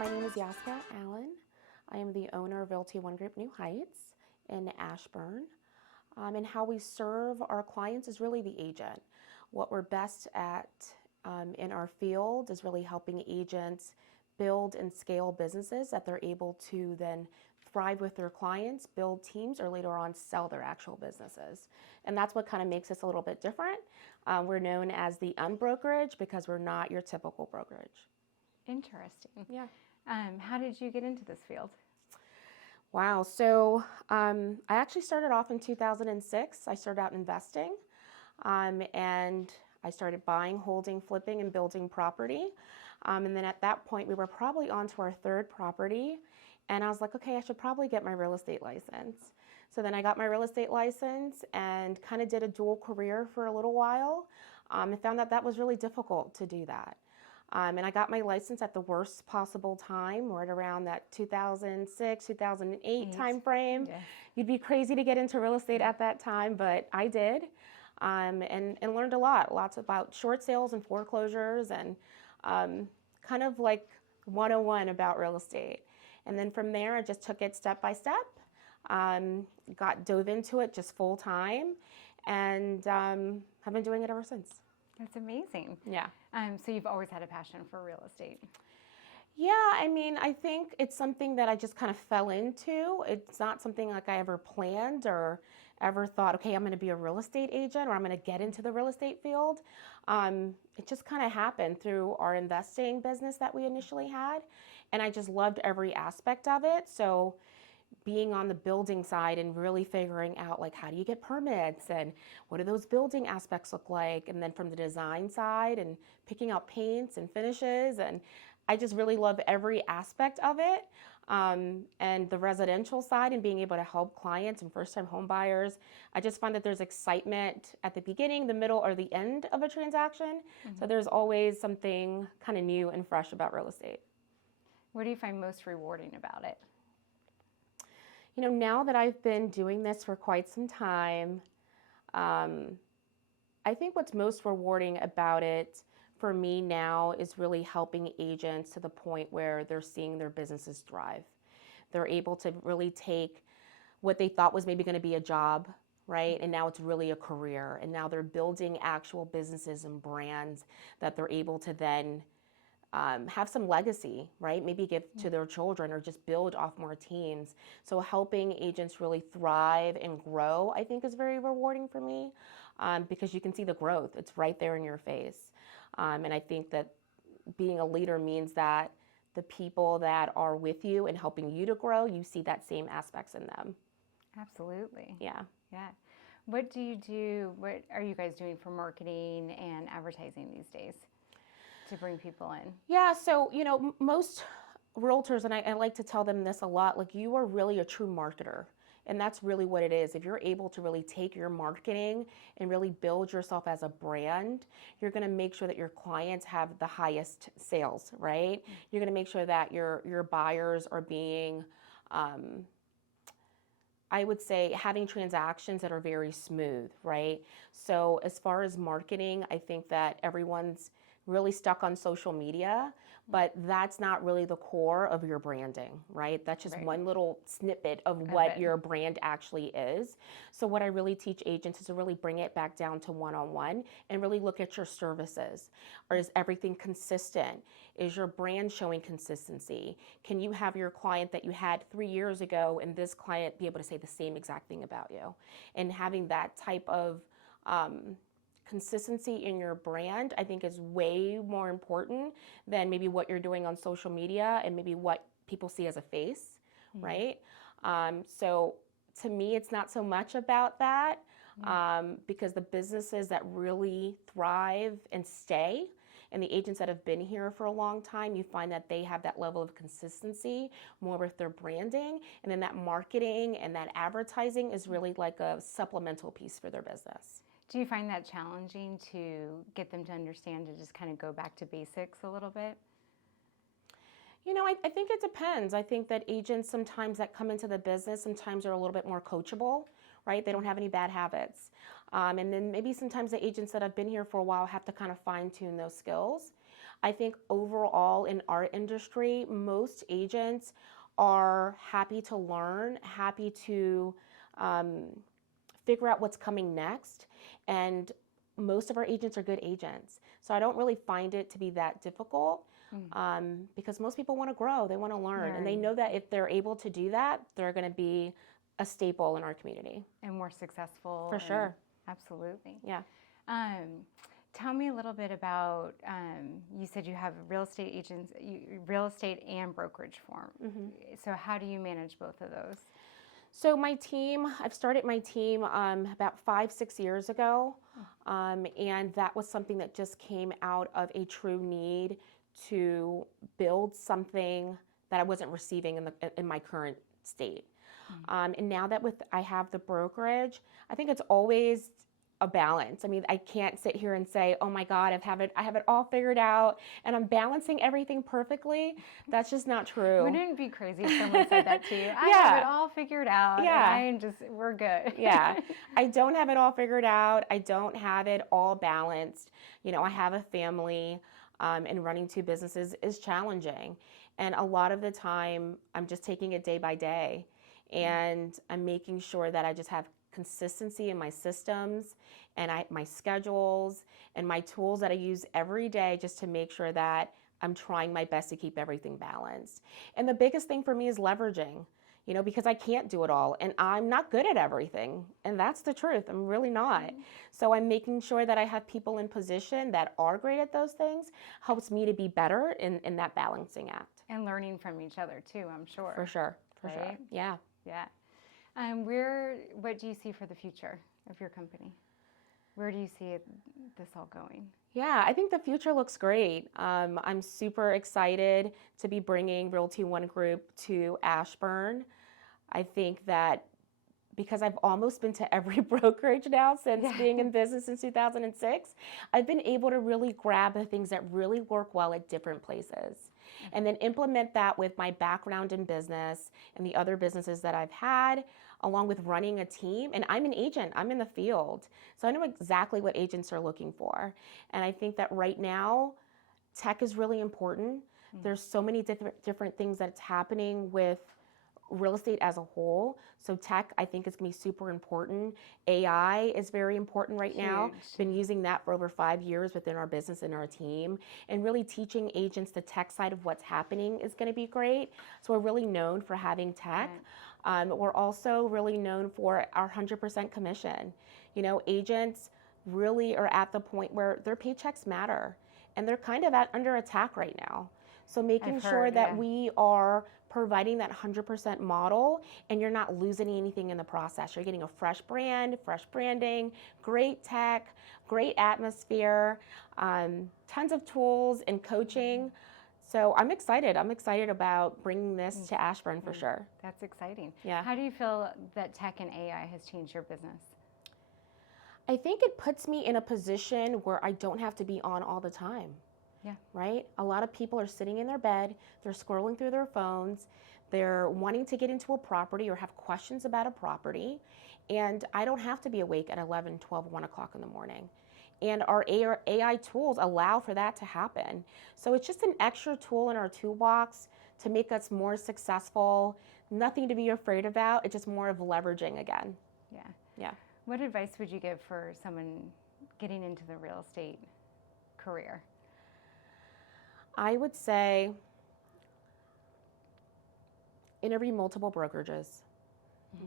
My name is Yaztka Allen. I am the owner of Realty One Group New Heights in Ashburn. And how we serve our clients is really the agent. What we're best at in our field is really helping agents build and scale businesses that they're able to then thrive with their clients, build teams, or later on sell their actual businesses. And that's what kind of makes us a little bit different. We're known as the unbrokerage because we're not your typical brokerage. Interesting. Yeah. How did you get into this field? Wow. So I actually started off in 2006. I started out investing and I started buying, holding, flipping, and building property. And then at that point, we were probably on to our third property. And I was like, okay, I should probably get my real estate license. So then I got my real estate license and kind of did a dual career for a little while. And found that that was really difficult to do that. And I got my license at the worst possible time, right around that 2006, 2008 time frame. Yes. You'd be crazy to get into real estate at that time, but I did, and learned a lot. Lots about short sales and foreclosures and kind of like 101 about real estate. And then from there, I just took it step by step, dove into it just full time, and have been doing it ever since. That's amazing. Yeah. So you've always had a passion for real estate. Yeah, I mean, I think it's something that I just kind of fell into. It's not something like I ever planned or ever thought, okay, I'm going to be a real estate agent or I'm going to get into the real estate field. It just kind of happened through our investing business that we initially had. And I just loved every aspect of it. So being on the building side and really figuring out like how do you get permits and what do those building aspects look like, and then from the design side and picking out paints and finishes, and I just really love every aspect of it, and the residential side and being able to help clients and first-time home buyers. I just find that there's excitement at the beginning, the middle, or the end of a transaction. So there's always something kind of new and fresh about real estate. What do you find most rewarding about it? You know, now that I've been doing this for quite some time, I think what's most rewarding about it for me now is really helping agents to the point where they're seeing their businesses thrive. They're able to really take what they thought was maybe going to be a job, right? And now it's really a career. And now they're building actual businesses and brands that they're able to then have some legacy, right? Maybe give to their children or just build off more teams. So helping agents really thrive and grow, I think, is very rewarding for me, because you can see the growth. It's right there in your face. And I think that being a leader means that the people that are with you and helping you to grow, you see that same aspects in them. Absolutely. Yeah. Yeah. What do you do? What are you guys doing for marketing and advertising these days to bring people in? Yeah, so, you know, most realtors, and I like to tell them this a lot, like you are really a true marketer. And that's really what it is. If you're able to really take your marketing and really build yourself as a brand, you're going to make sure that your clients have the highest sales, right? You're going to make sure that your buyers are being, I would say, having transactions that are very smooth, right? So as far as marketing, I think that everyone's really stuck on social media, but that's not really the core of your branding, right? That's just one little snippet of what your brand actually is. So what I really teach agents is to really bring it back down to one-on-one and really look at your services. Or is everything consistent? Is your brand showing consistency? Can you have your client that you had 3 years ago and this client be able to say the same exact thing about you? And having that type of consistency in your brand, I think, is way more important than maybe what you're doing on social media and maybe what people see as a face, right? So to me, it's not so much about that, because the businesses that really thrive and stay, and the agents that have been here for a long time, you find that they have that level of consistency more with their branding, and then that marketing and that advertising is really like a supplemental piece for their business. Do you find that challenging to get them to understand to just kind of go back to basics a little bit? You know, I think it depends. I think that agents sometimes that come into the business sometimes are a little bit more coachable, right? They don't have any bad habits. And then maybe sometimes the agents that have been here for a while have to kind of fine tune those skills. I think overall in our industry, most agents are happy to learn, happy to um, figure out what's coming next. And most of our agents are good agents. So I don't really find it to be that difficult because most people want to grow, they want to learn, and they know that if they're able to do that, they're going to be a staple in our community. And more successful. For sure. Absolutely. Yeah. Tell me a little bit about, you said you have real estate agents, real estate and brokerage form. So how do you manage both of those? So my team, I've started my team about 5-6 years ago, and that was something that just came out of a true need to build something that I wasn't receiving in my current state. And now that I have the brokerage, I think it's always a balance. I mean, I can't sit here and say, "Oh my God, I have it all figured out, and I'm balancing everything perfectly." That's just not true. Wouldn't it be crazy if someone said that to you? I have it all figured out. Yeah. And we're good. Yeah. I don't have it all figured out. I don't have it all balanced. You know, I have a family, and running 2 businesses is challenging. And a lot of the time, I'm just taking it day by day, and I'm making sure that I just have consistency in my systems and my schedules and my tools that I use every day just to make sure that I'm trying my best to keep everything balanced. And the biggest thing for me is leveraging, you know, because I can't do it all and I'm not good at everything. And that's the truth. I'm really not. So I'm making sure that I have people in position that are great at those things, helps me to be better in that balancing act. And learning from each other too, I'm sure. For sure. For sure. Yeah. Yeah. What do you see for the future of your company? Where do you see this all going? Yeah, I think the future looks great. I'm super excited to be bringing Realty One Group to Ashburn. I think that because I've almost been to every brokerage now since being in business since 2006, I've been able to really grab the things that really work well at different places and then implement that with my background in business and the other businesses that I've had, along with running a team. And I'm an agent, I'm in the field. So I know exactly what agents are looking for. And I think that right now, tech is really important. There's so many different things that's happening with real estate as a whole. So tech, I think, is going to be super important. AI is very important right now. Been using that for over 5 years within our business and our team. And really teaching agents the tech side of what's happening is going to be great. So we're really known for having tech. We're also really known for our 100% commission. You know, agents really are at the point where their paychecks matter. And they're kind of under attack right now. So making sure that we are providing that 100% model and you're not losing anything in the process. You're getting a fresh brand, fresh branding, great tech, great atmosphere, tons of tools and coaching. So I'm excited. I'm excited about bringing this to Ashburn for sure. That's exciting. Yeah. How do you feel that tech and AI has changed your business? I think it puts me in a position where I don't have to be on all the time. Yeah. Right? A lot of people are sitting in their bed, they're scrolling through their phones, they're wanting to get into a property or have questions about a property, and I don't have to be awake at 11, 12, 1 o'clock in the morning. And our AI tools allow for that to happen. So it's just an extra tool in our toolbox to make us more successful, nothing to be afraid about, it's just more of leveraging again. Yeah. Yeah. What advice would you give for someone getting into the real estate career? I would say interview multiple brokerages,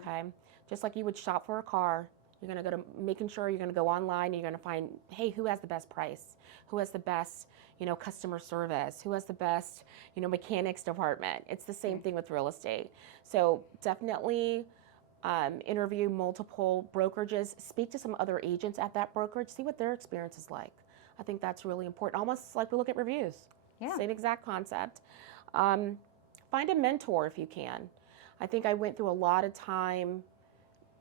okay? Just like you would shop for a car, you're gonna go to making sure you're gonna go online and you're gonna find, hey, who has the best price? Who has the best, customer service? Who has the best, mechanics department? It's the same thing with real estate. So definitely interview multiple brokerages, speak to some other agents at that brokerage, see what their experience is like. I think that's really important, almost like we look at reviews. Yeah. Same exact concept. Find a mentor if you can. I think I went through a lot of time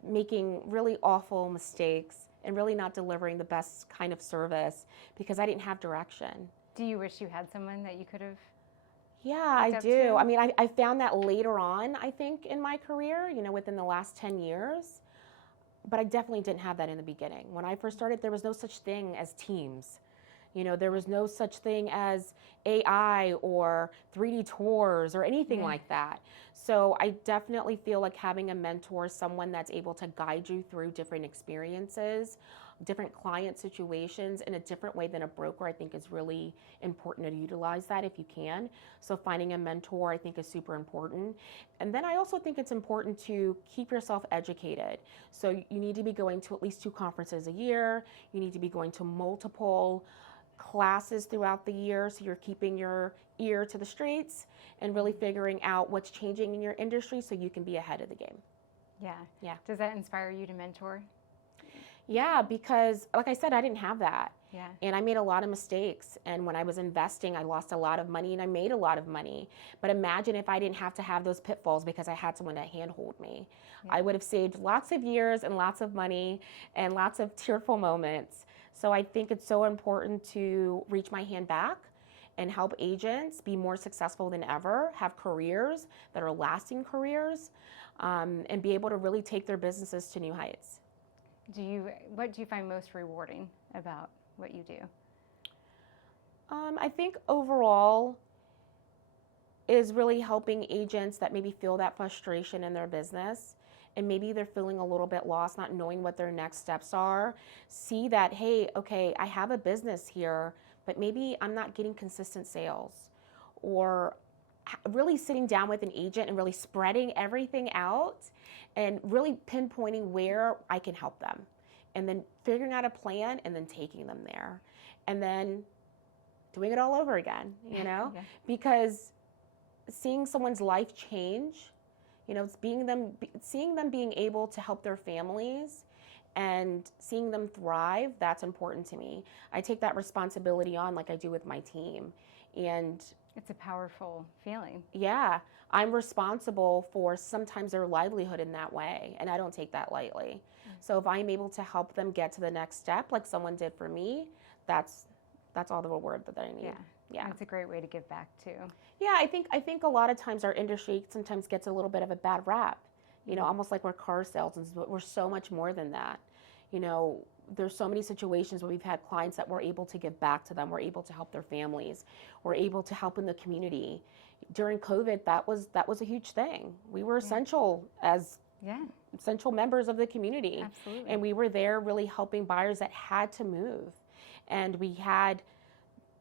making really awful mistakes and really not delivering the best kind of service because I didn't have direction. Do you wish you had someone that you could have? Yeah, I do. I mean, I found that later on, I think, in my career, within the last 10 years. But I definitely didn't have that in the beginning. When I first started, there was no such thing as teams. There was no such thing as AI or 3D tours or anything like that. So I definitely feel like having a mentor, someone that's able to guide you through different experiences, different client situations in a different way than a broker, I think is really important to utilize that if you can. So finding a mentor, I think, is super important. And then I also think it's important to keep yourself educated. So you need to be going to at least 2 conferences a year. You need to be going to multiple classes throughout the year, so you're keeping your ear to the streets and really figuring out what's changing in your industry so you can be ahead of the game. Yeah. Does that inspire you to mentor? Yeah, because like I said, I didn't have that. Yeah. And I made a lot of mistakes. And when I was investing, I lost a lot of money and I made a lot of money. But imagine if I didn't have to have those pitfalls because I had someone to handhold me. I would have saved lots of years and lots of money and lots of tearful moments. So I think it's so important to reach my hand back and help agents be more successful than ever, have careers that are lasting careers, and be able to really take their businesses to new heights. What do you find most rewarding about what you do? I think overall is really helping agents that maybe feel that frustration in their business and maybe they're feeling a little bit lost, not knowing what their next steps are. See that, hey, okay, I have a business here, but maybe I'm not getting consistent sales. Or really sitting down with an agent and really spreading everything out and really pinpointing where I can help them. And then figuring out a plan and then taking them there. And then doing it all over again, Yeah. Because seeing someone's life change, it's seeing them being able to help their families and seeing them thrive, that's important to me. I take that responsibility on like I do with my team. And it's a powerful feeling. Yeah, I'm responsible for sometimes their livelihood in that way, and I don't take that lightly. So if I'm able to help them get to the next step, like someone did for me, that's all the reward that I need. Yeah. It's a great way to give back too. Yeah, I think a lot of times our industry sometimes gets a little bit of a bad rap, almost like we're car salesmen, but we're so much more than that. There's so many situations where we've had clients that we're able to give back to them, we're able to help their families, we're able to help in the community. During COVID, that was a huge thing. We were essential as essential members of the community. Absolutely. And we were there really helping buyers that had to move. And we had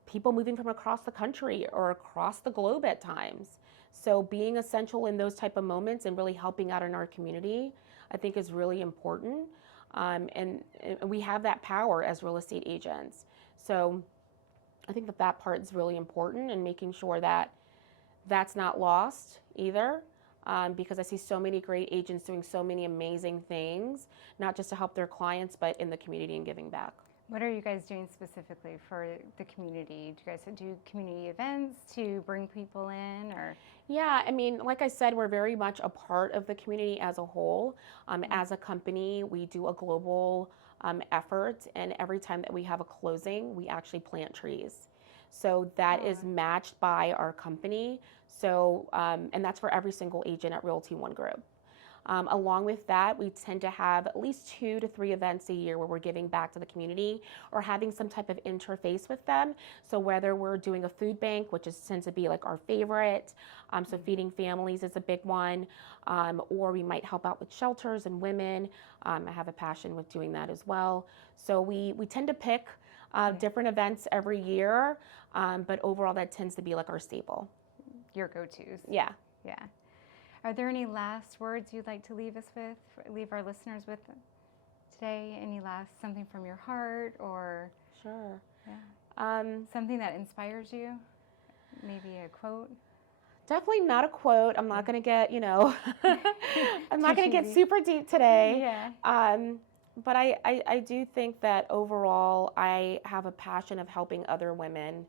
people moving from across the country or across the globe at times. So being essential in those type of moments and really helping out in our community, I think is really important. And we have that power as real estate agents. So I think that part is really important and making sure that that's not lost either. Because I see so many great agents doing so many amazing things, not just to help their clients, but in the community and giving back. What are you guys doing specifically for the community? Do you guys do community events to bring people in, or? Yeah, I mean, like I said, we're very much a part of the community as a whole. As a company, we do a global effort, and every time that we have a closing, we actually plant trees. So that is matched by our company. So, and that's for every single agent at Realty One Group. Along with that, we tend to have at least 2 to 3 events a year where we're giving back to the community or having some type of interface with them. So whether we're doing a food bank, which tends to be like our favorite, so feeding families is a big one, or we might help out with shelters and women. I have a passion with doing that as well. So we tend to pick different events every year, but overall that tends to be like our staple. Your go-tos. Yeah. Yeah. Are there any last words you'd like to leave us with, leave our listeners with today? Any last, something from your heart or? Sure. Yeah. Something that inspires you? Maybe a quote? Definitely not a quote. I'm not going to get, I'm not going to get super deep today. Yeah. But I do think that overall I have a passion of helping other women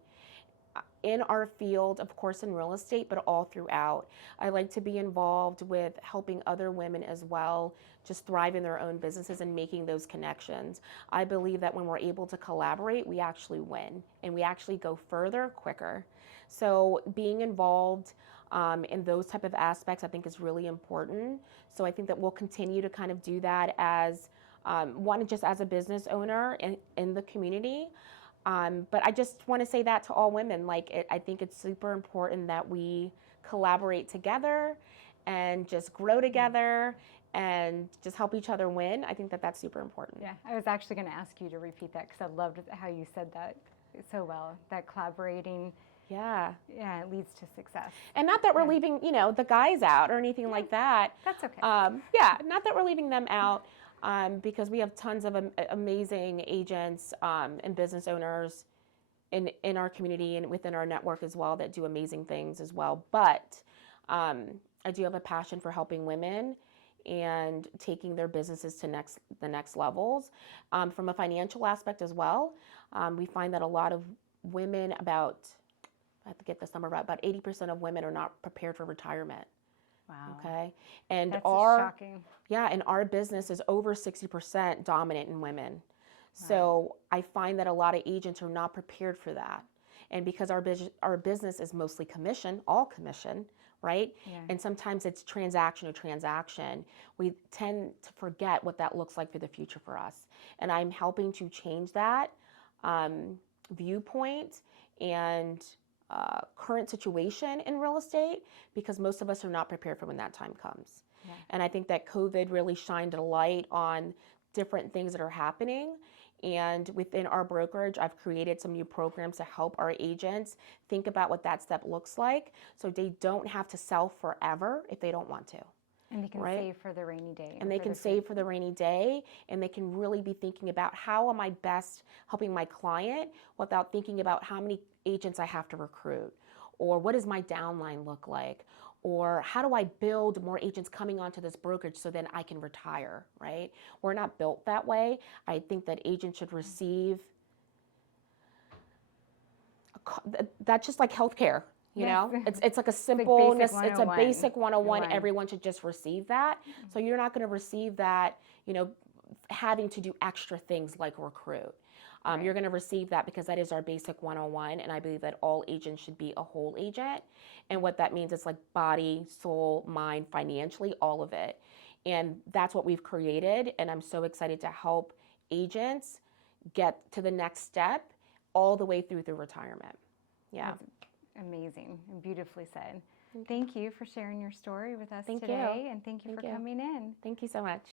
in our field, of course, in real estate, but all throughout. I like to be involved with helping other women as well, just thrive in their own businesses and making those connections. I believe that when we're able to collaborate, we actually win and we actually go further quicker. So being involved in those type of aspects, I think is really important. So I think that we'll continue to kind of do that as one, just as a business owner in the community, But I just want to say that to all women. Like, I think it's super important that we collaborate together and just grow together and just help each other win. I think that that's super important. Yeah, I was actually going to ask you to repeat that because I loved how you said that so well, that collaborating Yeah. leads to success. And not that we're leaving, the guys out or anything like that. That's okay. Yeah, not that we're leaving them out, because we have tons of amazing agents and business owners in our community and within our network as well that do amazing things as well. But I do have a passion for helping women and taking their businesses to the next levels. From a financial aspect as well, we find that a lot of women, I have to get this number right, about 80% of women are not prepared for retirement. Wow. Okay. And That's shocking. Yeah, and our business is over 60% dominant in women. Wow. So I find that a lot of agents are not prepared for that. And because our business is mostly commission, all commission, right? Yeah. And sometimes it's transaction to transaction. We tend to forget what that looks like for the future for us. And I'm helping to change that viewpoint and current situation in real estate, because most of us are not prepared for when that time comes. Yeah. And I think that COVID really shined a light on different things that are happening. And within our brokerage, I've created some new programs to help our agents think about what that step looks like, so they don't have to sell forever if they don't want to. And they can save for the rainy day. And they can save for the rainy day, and they can really be thinking about how am I best helping my client without thinking about how many agents I have to recruit, or what does my downline look like, or how do I build more agents coming onto this brokerage so then I can retire, right? We're not built that way. I think that agents should receive, that's just like healthcare. You know, it's like a simple, it's a basic 101. Everyone should just receive that. So you're not going to receive that, having to do extra things like recruit. You're going to receive that because that is our basic 101. And I believe that all agents should be a whole agent. And what that means is like body, soul, mind, financially, all of it. And that's what we've created. And I'm so excited to help agents get to the next step all the way through retirement. Yeah. Amazing and beautifully said. Thank you for sharing your story with us today. Thank you. And thank you for coming in. Thank you so much.